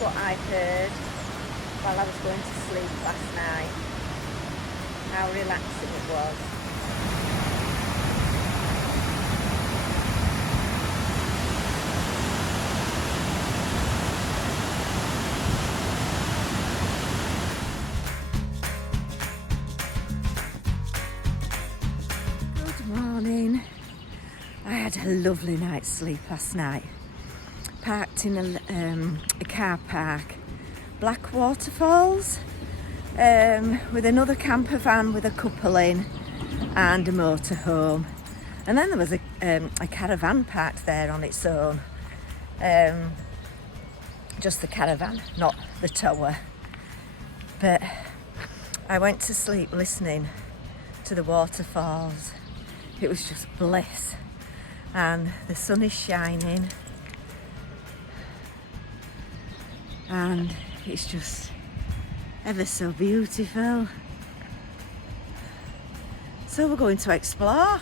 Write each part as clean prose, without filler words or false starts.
what I heard while I was going to sleep last night. How relaxing it was. Good morning. I had a lovely night's sleep last night. Parked in a car park, Black Waterfalls, with another camper van with a couple in and a motorhome. And then there was a caravan parked there on its own. Just the caravan, not the tower. But I went to sleep listening to the waterfalls. It was just bliss. And the sun is shining. And it's just ever so beautiful. So we're going to explore.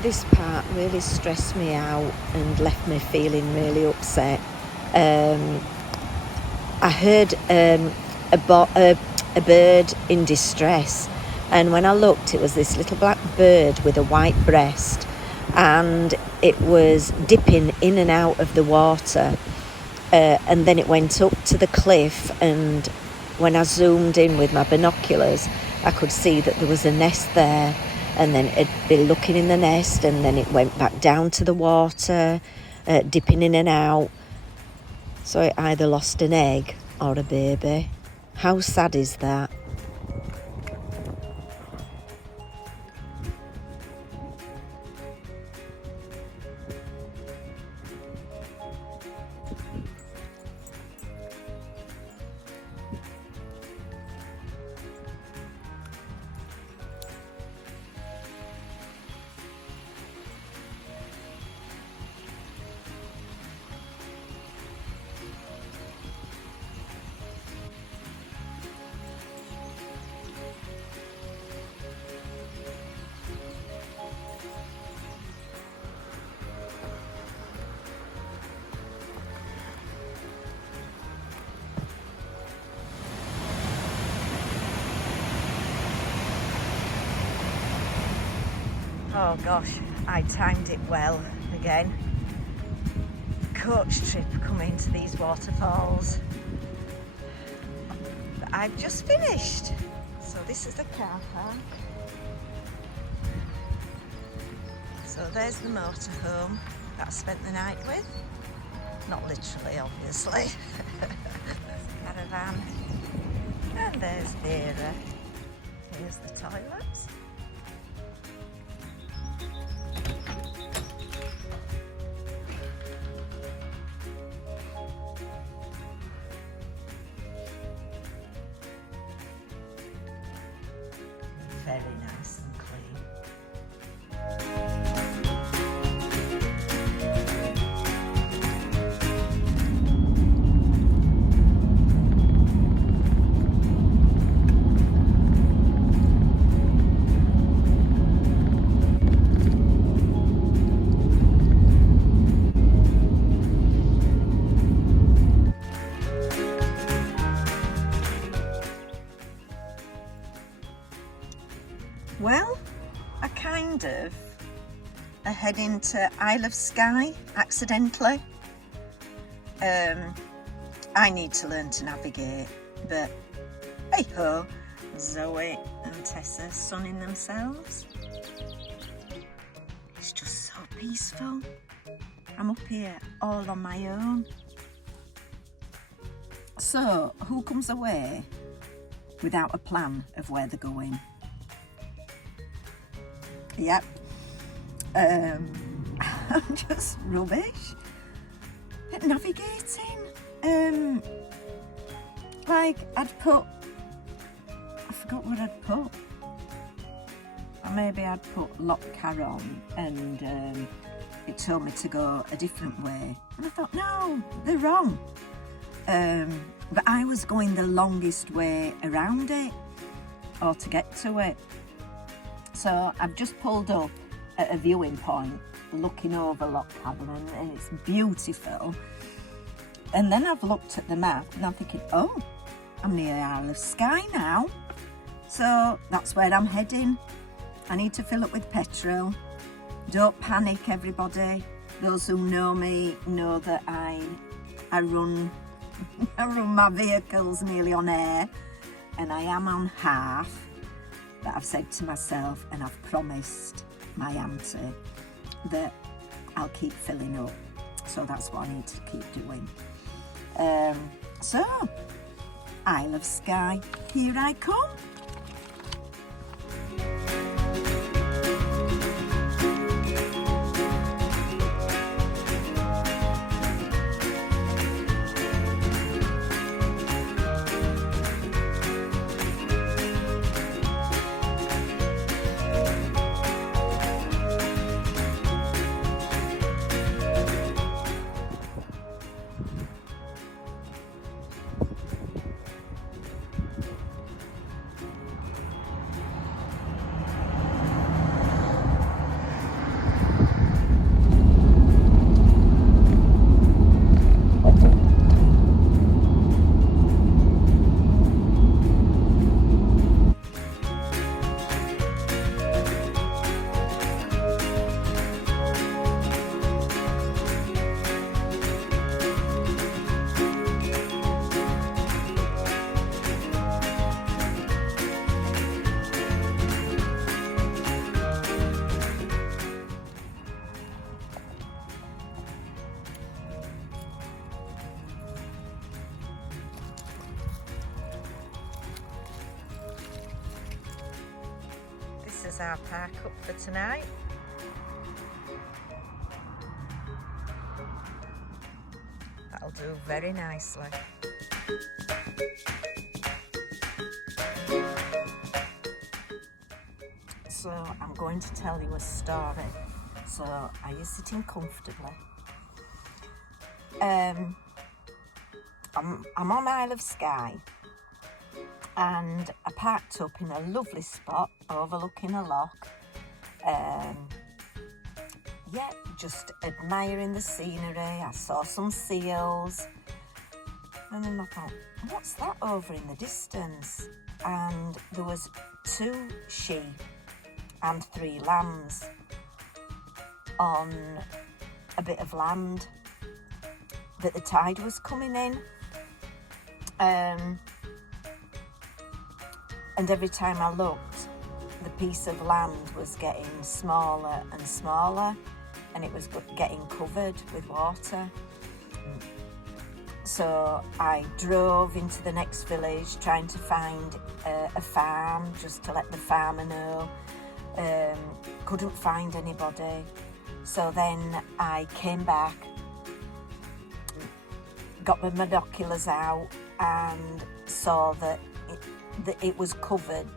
This part really stressed me out and left me feeling really upset. I heard a bird in distress, and when I looked, it was this little black bird with a white breast, and it was dipping in and out of the water, and then it went up to the cliff, and when I zoomed in with my binoculars, I could see that there was a nest there. And then it'd be looking in the nest, and then it went back down to the water, dipping in and out. So it either lost an egg or a baby. How sad is that? Oh gosh, I timed it well again. Coach trip coming to these waterfalls. But I've just finished. So this is the car park. So there's the motorhome that I spent the night with. Not literally, obviously. There's the caravan. And there's Vera. Here's the toilets. Very nice and clean. Well, I kind of are heading to Isle of Skye accidentally. I need to learn to navigate, but hey ho, Zoe and Tessa sunning themselves. It's just so peaceful. I'm up here all on my own. So, who comes away without a plan of where they're going? Yep. I'm just rubbish at navigating. Like, I'd put forgot what I'd put. Or maybe I'd put lock car on, and it told me to go a different way. And I thought, no, they're wrong. But I was going the longest way around it, or to get to it. So I've just pulled up at a viewing point, looking over Loch Cabin, and it's beautiful. And then I've looked at the map, and I'm thinking, oh, I'm near Isle of Skye now. So that's where I'm heading. I need to fill up with petrol. Don't panic, everybody. Those who know me know that I run I run my vehicles nearly on air, and I am on half. But I've said to myself, and I've promised my auntie, that I'll keep filling up. So that's what I need to keep doing. So, Isle of Skye, here I come. This is our park up for tonight. That'll do very nicely. So I'm going to tell you a story. So are you sitting comfortably? I'm on Isle of Skye, and I parked up in a lovely spot overlooking a loch. Yeah, just admiring the scenery. I saw some seals, and then I thought, what's that over in the distance? And there was 2 sheep and 3 lambs on a bit of land that the tide was coming in. And every time I looked, the piece of land was getting smaller and smaller, and it was getting covered with water. So I drove into the next village trying to find a farm, just to let the farmer know. Couldn't find anybody. So then I came back, got my binoculars out, and saw that it was covered.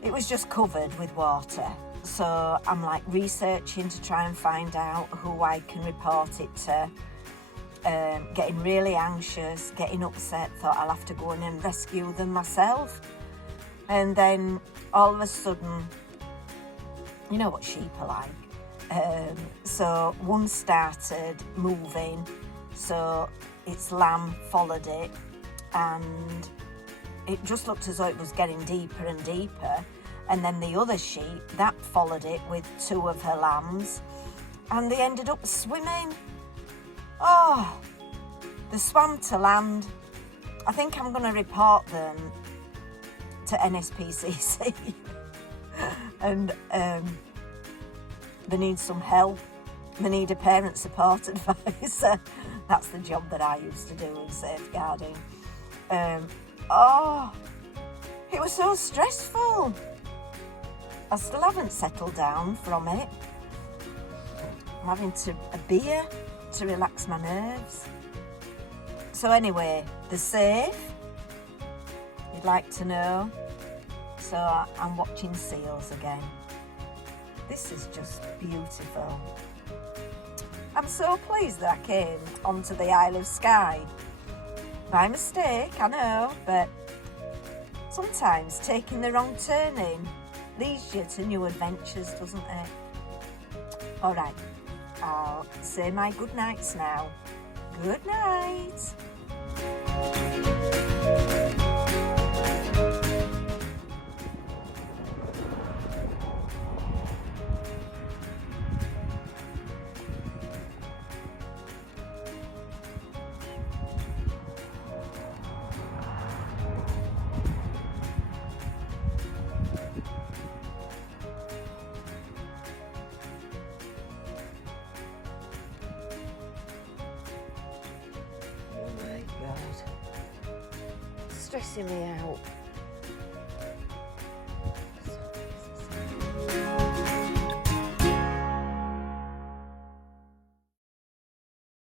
It was just covered with water. So I'm like researching to try and find out who I can report it to. Getting really anxious, getting upset, thought I'll have to go in and rescue them myself. And then all of a sudden, you know what sheep are like. So one started moving, so its lamb followed it, and it just looked as though it was getting deeper and deeper. And then the other sheep, that followed it with 2 of her lambs, and they ended up swimming. Oh, they swam to land. I think I'm going to report them to NSPCC. And they need some help. They need a parent support advisor. That's the job that I used to do in safeguarding. Oh, it was so stressful. I still haven't settled down from it. I'm having a beer to relax my nerves. So anyway, they're safe. You'd like to know? So I'm watching seals again. This is just beautiful. I'm so pleased that I came onto the Isle of Skye. By mistake, I know, but sometimes taking the wrong turning leads you to new adventures, doesn't it? Alright, I'll say my good nights now. Good night. Oh my God, stressing me out.